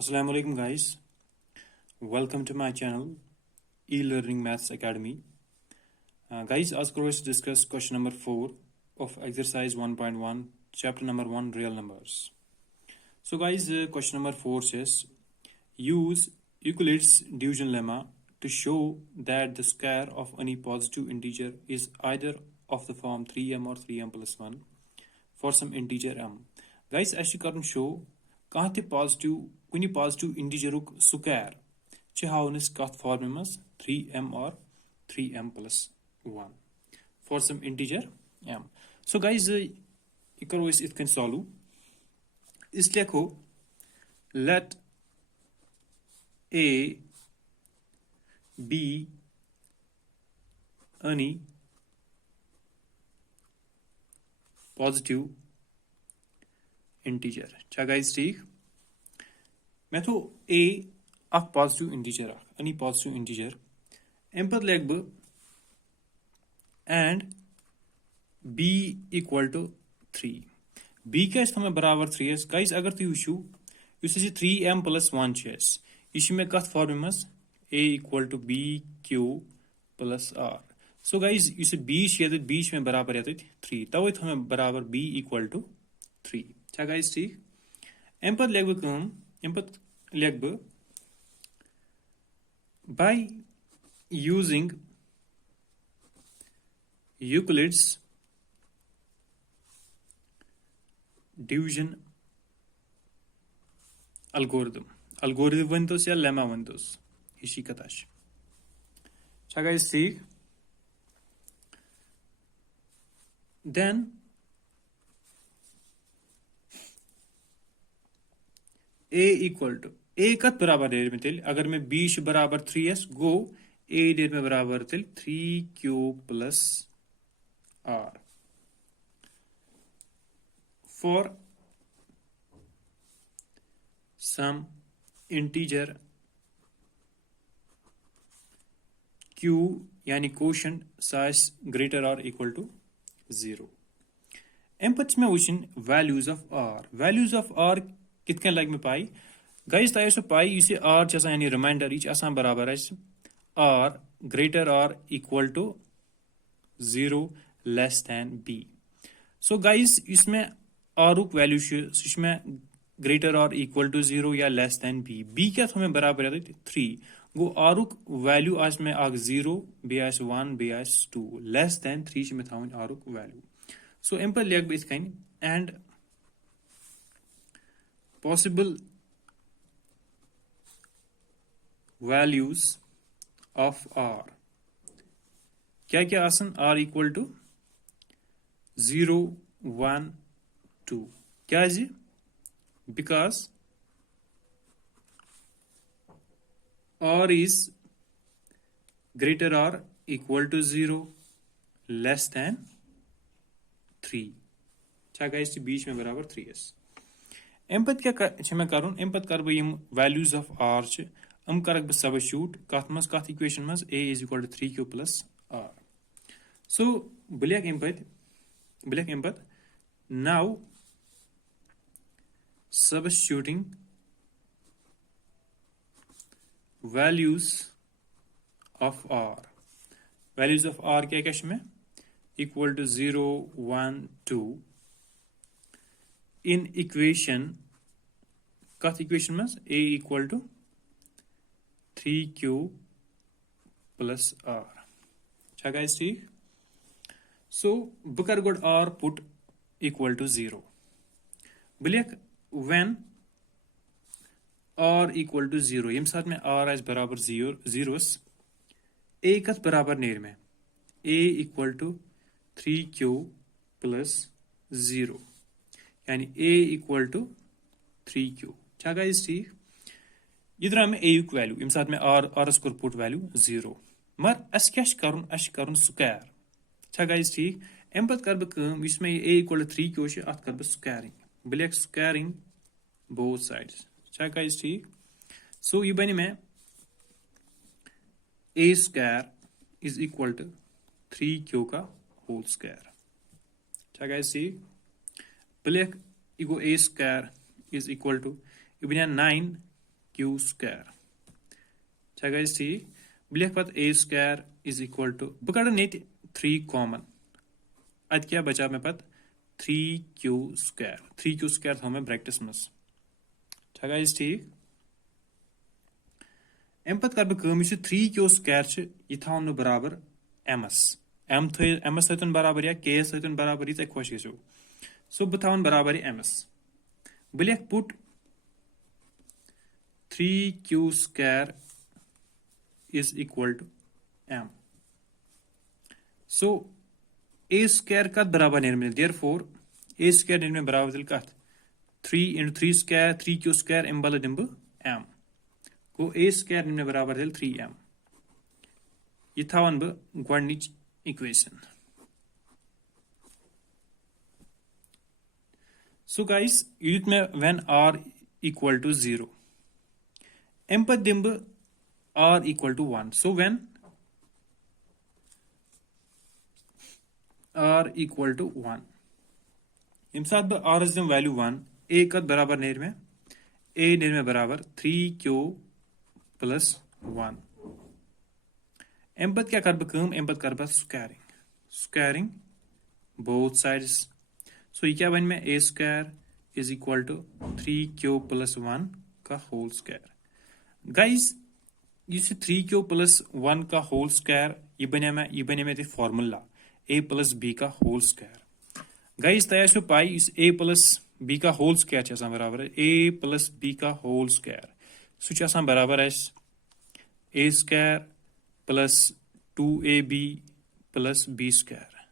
Assalamu alaikum guys. Welcome to my channel E-Learning Maths Academy. Guys, आज करो इस discuss question number 4 of exercise 1.1 chapter number 1 real numbers. So guys, question number 4 says use Euclid's division lemma to show that the square of any positive integer is either of the form 3m or 3m plus 1 for some integer m. Guys, as you can show कहाँ ते positive कुनी positive इंटीजरुक square छ हाउनस कथ form में 3m और 3m plus 1 for some integer m. So guys, ये करो इस इतकन सॉल्व इस लिखो let a be any positive integer छा गाइस ठीक मैं तो a अख पॉजिटिव इंटीजर अख any पॉजिटिव इंटीजर एम पत लेख ब and b equal to 3 b क्या हमें बराबर 3 है गाइस अगर तुम वुचू युस 3m plus 1 छस इस में कथ फॉर्म में a equal to b q plus r. So guys युस b छ b में बराबर ये 3 तवे हमें बराबर b इक्वल टू 3 छा गाइस ठीक एम पत लेख ब एम पत लेख ब by using Euclid's division algorithm वंतोस या लेमा वंतोस इसी कताश छा गाइस ठीक then a equal to a कत बराबर डेर में तेल अगर मैं b बराबर 3s गो a डेर में बराबर तेल 3q plus r for some integer q यानी quotient size greater or equal to 0. M पच में वुचन values of r कित कन लग में पाई गाइस तय सो पाई इसे r छ यानी रिमाइंडर इच आसान बराबर है r greater or equal to 0 less than b. So guys इसमें r रुक वैल्यू इसमें greater or equal to 0 या less than b क्या हमें बराबर है 3 गो r रुक वैल्यू आज में आग 0 b आज 1 b आज 2 less than 3 में थावन r रुक वैल्यू. सो एम पर लेग इस काइन and possible values of r क्या क्या आसन r equal to 0 1 2 क्या जी because r is greater or equal to 0 less than 3 छा गाइस बीच में बराबर 3s. एम पत क्या मैं करूँ एम पत कर यम वैल्यूज ऑफ r हम कर सबस्टिट्यूट कथ मज कथ इक्वेशन मज a is equal to 3q plus r. So बह एम पत now substituting values of r क्या में इक्वल टू 0 1 2 in equation कथ इक्वेशन में a equal to 3q plus r छा गाइस ठीक. सो बह कर गोड r पुट equal to 0 बह लेख when r equal to 0 यम साथ में r आज बराबर 0 a कथ बराबर नेर में a equal to 3q plus 0 यानी a इक्वल टू 3q छा गाइस ठीक ये द्रा में a युक वैल्यू इम साथ में r कोर पुट वैल्यू 0 मर अस क्या करुन स्क्वायर छा गाइस ठीक एम पत कर बम इसमें a इक्वल टू 3q छ अत कर ब स्क्वायरिंग ब्लैक स्क्वायरिंग बोथ साइड्स छा गाइस ठीक. सो ये बने में a square is equal to 3q का होल स्क्वायर छा गाइस ठीक. ब्लैक इगो a square is equal to you bina 9 q square छा गाइस ठीक बह लिख पत a square is equal to बह कड़ नेत 3 कॉमन अत क्या बचा मे पत 3q स्क्वायर 3q स्क्वायर थो मैं ब्रैकेटस मस छा गाइस ठीक अम पत कर बह कम 3q स्क्वायर यह थवन बराबर m's m सतन बराबर या k सतन बराबर ये खुश गो सो बह थवन बराबर m's बह लिख put 3q square is equal to m so a square कत बराबर नेर मिल therefore a square नेर में बराबर दिल कत 3 into 3 square 3q square m बल दिम बह m गो a square नेर में बराबर दिल 3m ये थवन बह गोडनिच इक्वेशन so guys यूथ में when r equal to 0 अम पत दिम बह r equal to 1 so when r equal to 1 यम साथ बह r दिम वैल्यू 1 a कत बराबर नेर में a नेर में बराबर 3q plus 1 अम पत क्या कर बह कम अम पत कर बह स्क्वायरिंग both sides so ये क्या बन में a square is equal to 3q plus 1 का whole square guys इस 3q plus 1 का होल स्क्वायर ये बने में फॉर्मूला a plus b का होल स्क्वायर गाइस तय आसो पाई इस a plus b का होल स्क्वायर छ आसान बराबर a plus b का होल स्क्वायर सु छ आसान बराबर आस a square plus 2ab plus b square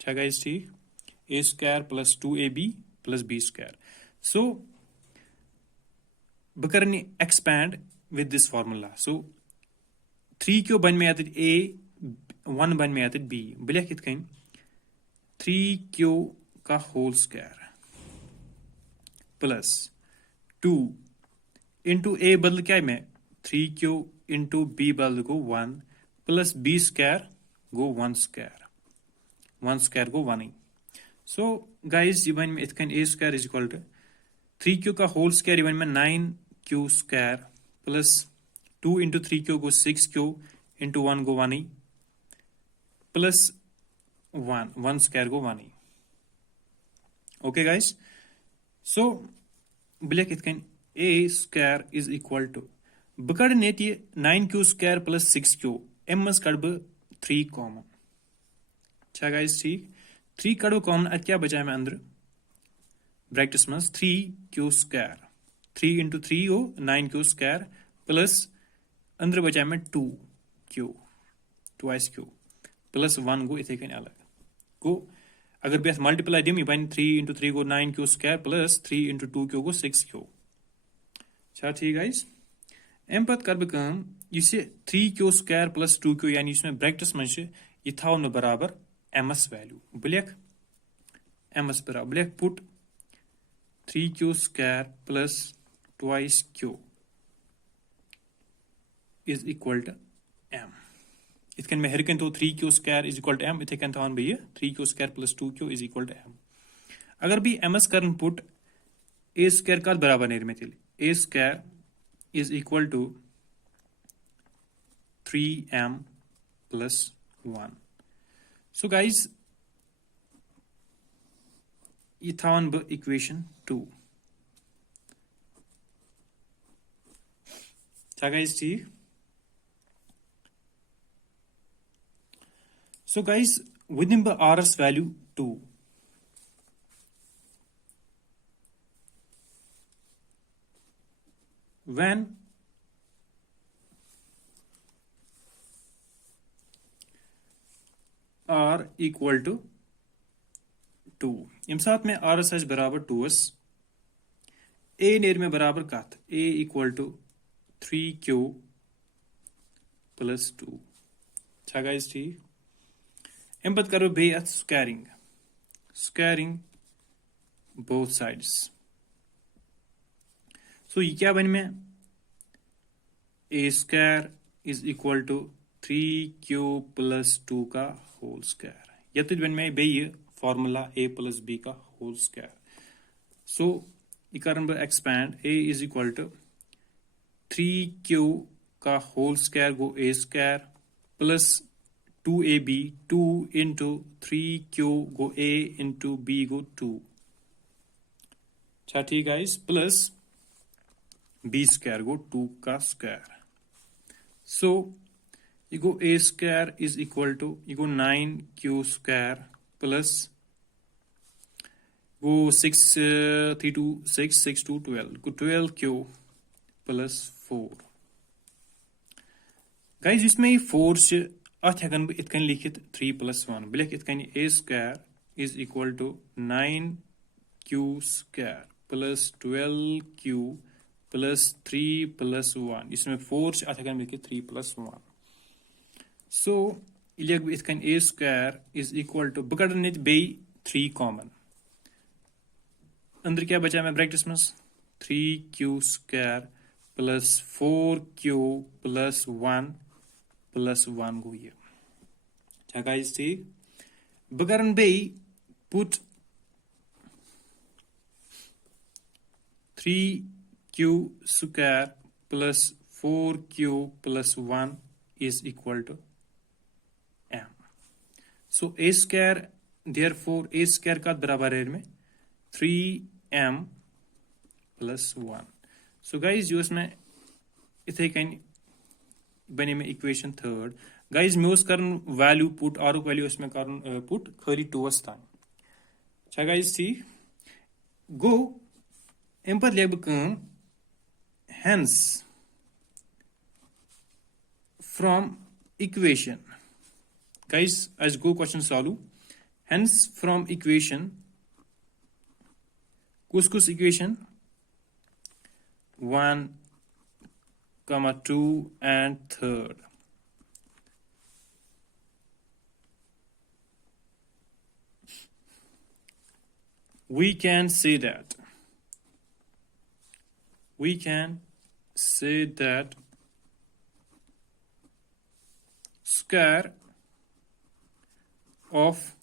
छ गाइस ठीक a square plus 2ab plus b square so बकरनी expand with this formula so 3q बन में आता a 1 बन में आता b बलिया कित कहीं 3q का whole square plus 2 into a बदल क्या है मैं 3q इंटू b बदल को 1 प्लस b स्क्वायर गो 1 स्क्वायर गो 1 सो गाइस ये बन में इत कहीं a square is equal to 3q का होल स्क्वायर ये बन में 9q square plus 2 into 3q गो 6q इंटू 1 गो 1 प्लस 1 स्क्वायर गो 1 ओके गाइस सो ब्लैक इतकन a square is equal to बकड़ नेत ये 9q square plus 6q M मस कड़ ब 3 कॉमन छा गाइस ठीक 3 कड़ो कॉमन अत क्या बचा मैं अंदर ब्रैकेट्स में 3q स्क्वायर 3 इंटू 3 हो 9q स्क्वायर प्लस अंदर बचा में 2q ट्वाइस q प्लस 1 गो इथे कन अलग गो अगर बेस मल्टीप्लाई दिम बन 3 इंटू 3 गो 9q square plus 3 into 2q गो 6q छा ठीक गाइस एम पत कर बकम इस 3q स्क्वायर प्लस 2q यानी इसमें ब्रैकेट्स में ये थवन बराबर ms वैल्यू बलियक ms बराबर बलियक put 3q square plus twice q is equal to m इत कन में हर कन तो 3q square is equal to m इथे कन थवन भैया 3q square plus 2q is equal to m अगर भी ms करन पुट a स्क्वायर का बराबर नेर में तिल a square is equal to 3m plus 1 so guys ये थवन ब इक्वेशन 2 था गाइस ठीक so guys within the rs value 2 when r equal to 2 इम साथ में rs है बराबर 2s a नेर में बराबर कत a equal to 3q plus 2 छा गाइस ठीक अम पत करो बे अथ स्क्वायरिंग बोथ साइड्स सो ये क्या बन में a square is equal to 3q plus 2 का होल स्क्वायर यत बन में बे फॉर्मूला a प्लस b का होल स्क्वायर सो ये करन ब expand a is equal to 3q का होल स्क्वायर गो a square plus 2ab 2 into 3q गो a इंटू b गो 2 अच्छा ठीक गाइस प्लस b स्क्वायर गो 2 का स्क्वायर सो ये गो a square is equal to ये गो 9q स्क्वायर प्लस गो 6 3 2 6 6 2 12 गो 12q प्लस 4 गाइस इसमें ये 4 से अथ हेकन बह इतकन लिखित 3 प्लस 1 बह लिख इतकन a square is equal to 9q square plus 12q plus 3 plus 1 इसमें 4 से अथ हेकन लिखित 3 प्लस 1 सो लिख बह इतकन a square is equal to बह कड़ नत बे 3 कॉमन अंदर क्या बचा मैं ब्रैकेट्स में 3q square plus 4q plus 1 plus 1 गो ये अच्छा गाइस ठीक बह करन बे put 3q square plus 4q plus 1 is equal to m so a square therefore a square का बराबर है में 3m plus 1 so guys यो इसमें इथे कहीं बने में इक्वेशन थर्ड गाइस मैं उस करन वैल्यू पुट आर वैल्यू इसमें करन पुट खरी टूस तान अच्छा गाइस सी गो एम पर लेब कम hence from equation guys as go question solve hence from equation kus equation 1 comma 2 and third we can say that square of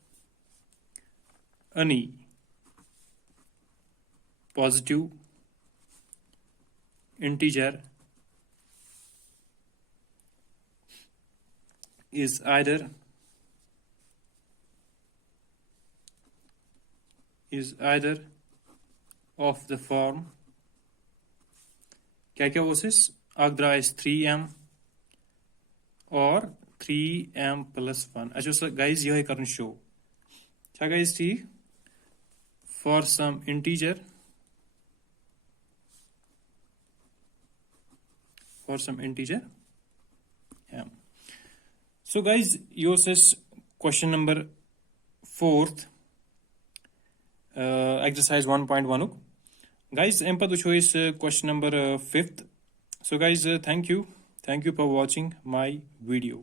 any positive integer is either of the form क्या वो अगद्रा is 3m और 3m plus 1 अच्छा guys यह करन show अच्छा guys ठीक for some integer m so guys yours is question number 4th exercise 1.1 guys em pad ucho is question number 5th so guys thank you for watching my video